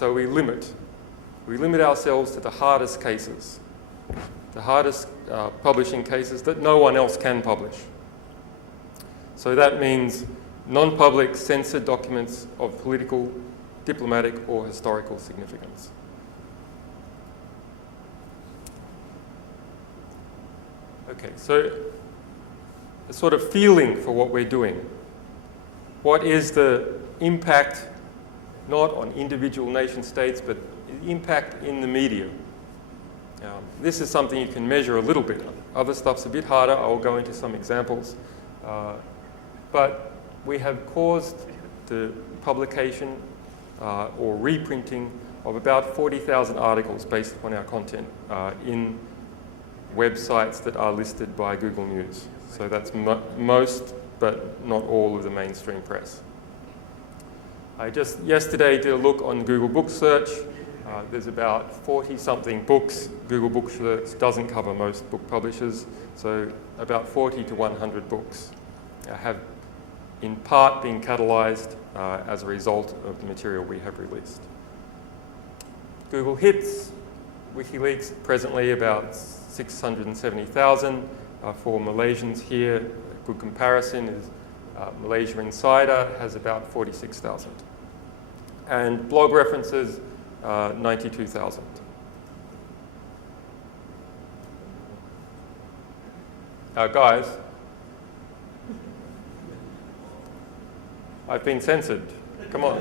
so we limit. We limit ourselves to the hardest cases, the hardest publishing cases that no one else can publish. So that means non-public censored documents of political, diplomatic, or historical significance. Okay, so a sort of feeling for what we're doing. What is the impact, not on individual nation states, but the impact in the media? This is something you can measure a little bit. Other stuff's a bit harder. I'll go into some examples. But we have caused the publication or reprinting of about 40,000 articles based upon our content in websites that are listed by Google News. So that's most, but not all of the mainstream press. I just yesterday did a look on Google Book Search. There's about 40-something books. Google Book Search doesn't cover most book publishers, so about 40 to 100 books have in part been catalyzed as a result of the material we have released. Google hits, Wikileaks, presently about 670,000. For Malaysians here, a good comparison is Malaysia Insider has about 46,000. And blog references, 92,000. Guys, I've been censored. Come on.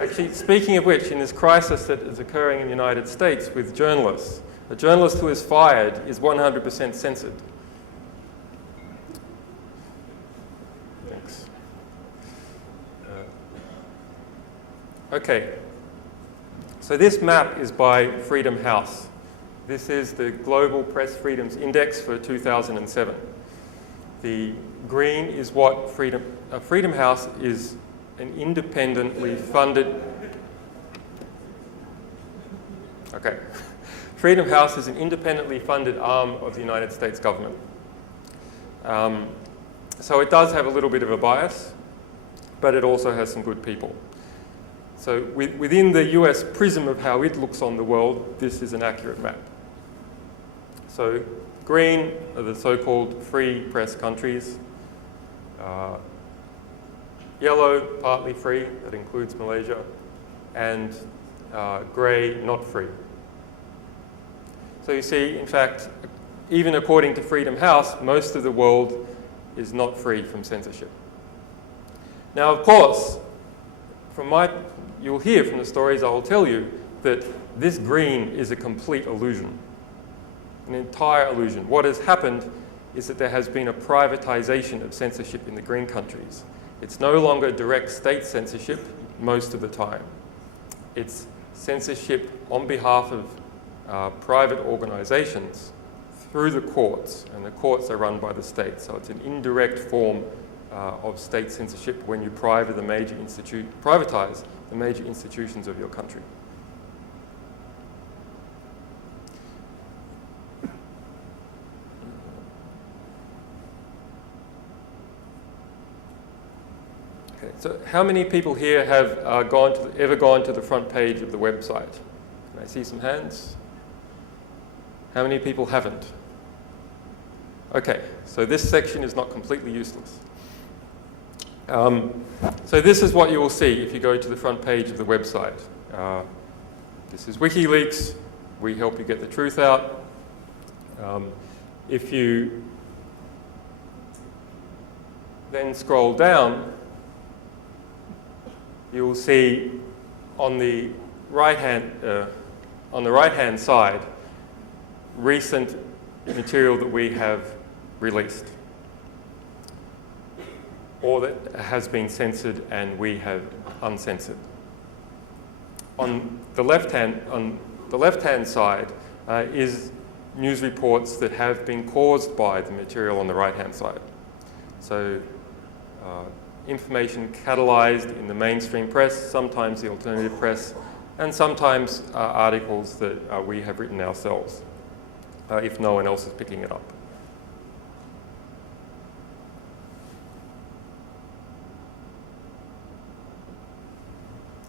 Actually, speaking of which, in this crisis that is occurring in the United States with journalists, a journalist who is fired is 100% censored. Thanks. Okay. So this map is by Freedom House. This is the Global Press Freedoms Index for 2007. The green is what Freedom House is an independently funded... Okay. Freedom House is an independently funded arm of the United States government. So it does have a little bit of a bias, but it also has some good people. So within the US prism of how it looks on the world, this is an accurate map. So green are the so-called free press countries. Yellow, partly free, that includes Malaysia, and grey, not free. So you see, in fact, even according to Freedom House, most of the world is not free from censorship. Now, of course, you'll hear from the stories I will tell you that this green is a complete illusion, an entire illusion. What has happened is that there has been a privatization of censorship in the green countries. It's no longer direct state censorship most of the time. It's censorship on behalf of private organizations through the courts, and the courts are run by the state. So it's an indirect form of state censorship when you privatize the major institutions of your country. Okay, so how many people here have ever gone to the front page of the website? Can I see some hands? How many people haven't? Okay, so this section is not completely useless. So this is what you will see if you go to the front page of the website. This is WikiLeaks. We help you get the truth out. If you then scroll down, you will see on the right-hand side recent material that we have released, or that has been censored and we have uncensored. On the left-hand side is news reports that have been caused by the material on the right-hand side. So information catalyzed in the mainstream press, sometimes the alternative press, and sometimes articles that we have written ourselves, if no one else is picking it up.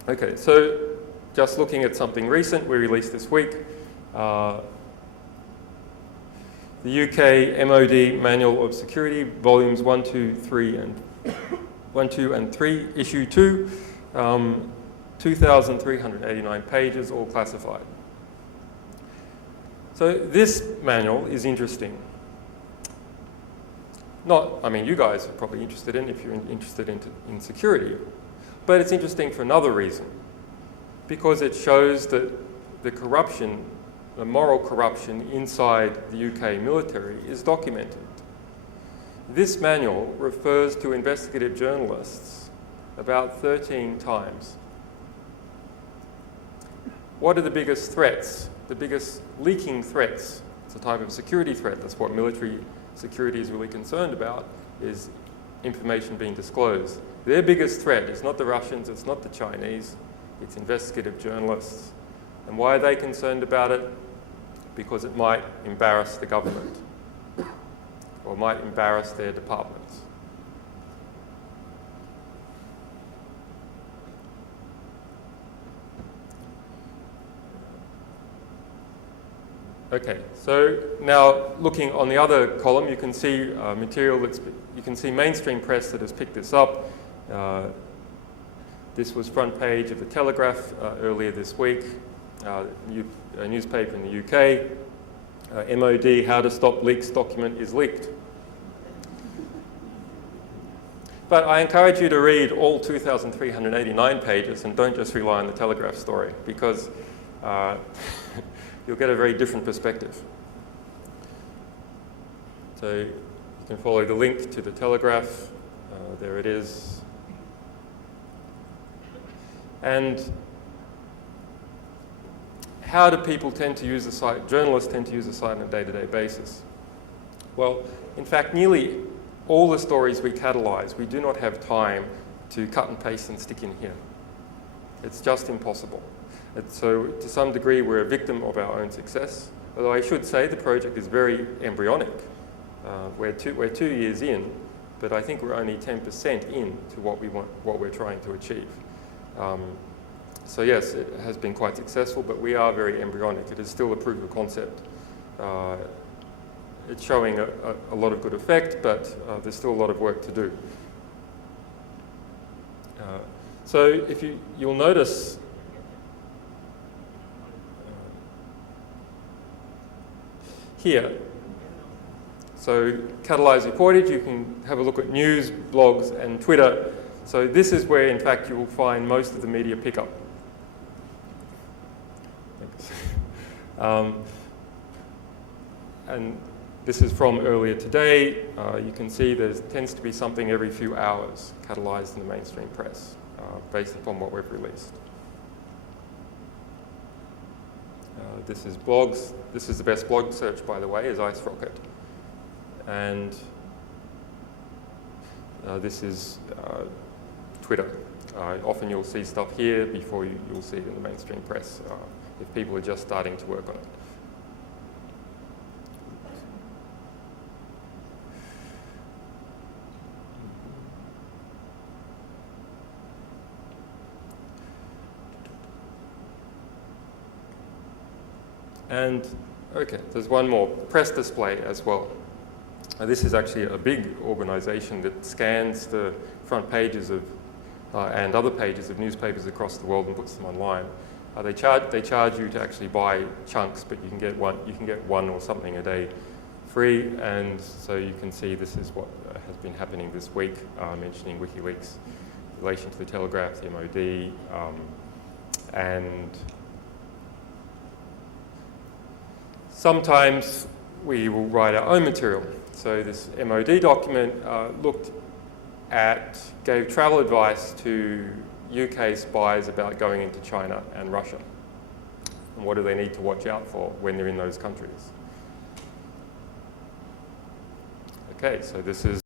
Okay, so just looking at something recent we released this week, the UK MOD Manual of Security, volumes 1, 2, and 3, issue 2, 2,389 pages, all classified. So this manual is interesting. You guys are probably interested in if you're interested in security, but it's interesting for another reason, because it shows that the corruption, the moral corruption inside the UK military is documented. This manual refers to investigative journalists about 13 times. What are the biggest threats? The biggest leaking threats? It's a type of security threat. That's what military security is really concerned about, is information being disclosed. Their biggest threat is not the Russians, it's not the Chinese, it's investigative journalists. And why are they concerned about it? Because it might embarrass the government or might embarrass their departments. Okay, so now looking on the other column, you can see material you can see mainstream press that has picked this up. This was front page of the Telegraph earlier this week, a newspaper in the UK. MOD, how to stop leaks document is leaked. But I encourage you to read all 2,389 pages and don't just rely on the Telegraph story, because you'll get a very different perspective. So you can follow the link to the Telegraph. There it is. And how do people tend to use the site? Journalists tend to use the site on a day-to-day basis. Well, in fact, nearly all the stories we catalyze, we do not have time to cut and paste and stick in here. It's just impossible. So to some degree, we're a victim of our own success. Although I should say the project is very embryonic. We're 2 years in, but I think we're only 10% in to what we're trying to achieve. So yes, it has been quite successful, but we are very embryonic. It is still a proof of concept. It's showing a lot of good effect, but there's still a lot of work to do. So if you'll notice, here, so catalyze reportage, you can have a look at news, blogs, and Twitter. So this is where, in fact, you will find most of the media pickup. And this is from earlier today. You can see there tends to be something every few hours catalyzed in the mainstream press, based upon what we've released. This is blogs. This is the best blog search, by the way, is Ice Rocket. And this is Twitter. Often you'll see stuff here before you'll see it in the mainstream press, if people are just starting to work on it. And okay, there's one more, press display as well. This is actually a big organization that scans the front pages of and other pages of newspapers across the world and puts them online. They charge you to actually buy chunks, but you can get one or something a day free. And so you can see this is what has been happening this week, mentioning Wikileaks in relation to the Telegraph, the MOD, and sometimes we will write our own material. So this MOD document gave travel advice to UK spies about going into China and Russia. And what do they need to watch out for when they're in those countries? Okay, so this is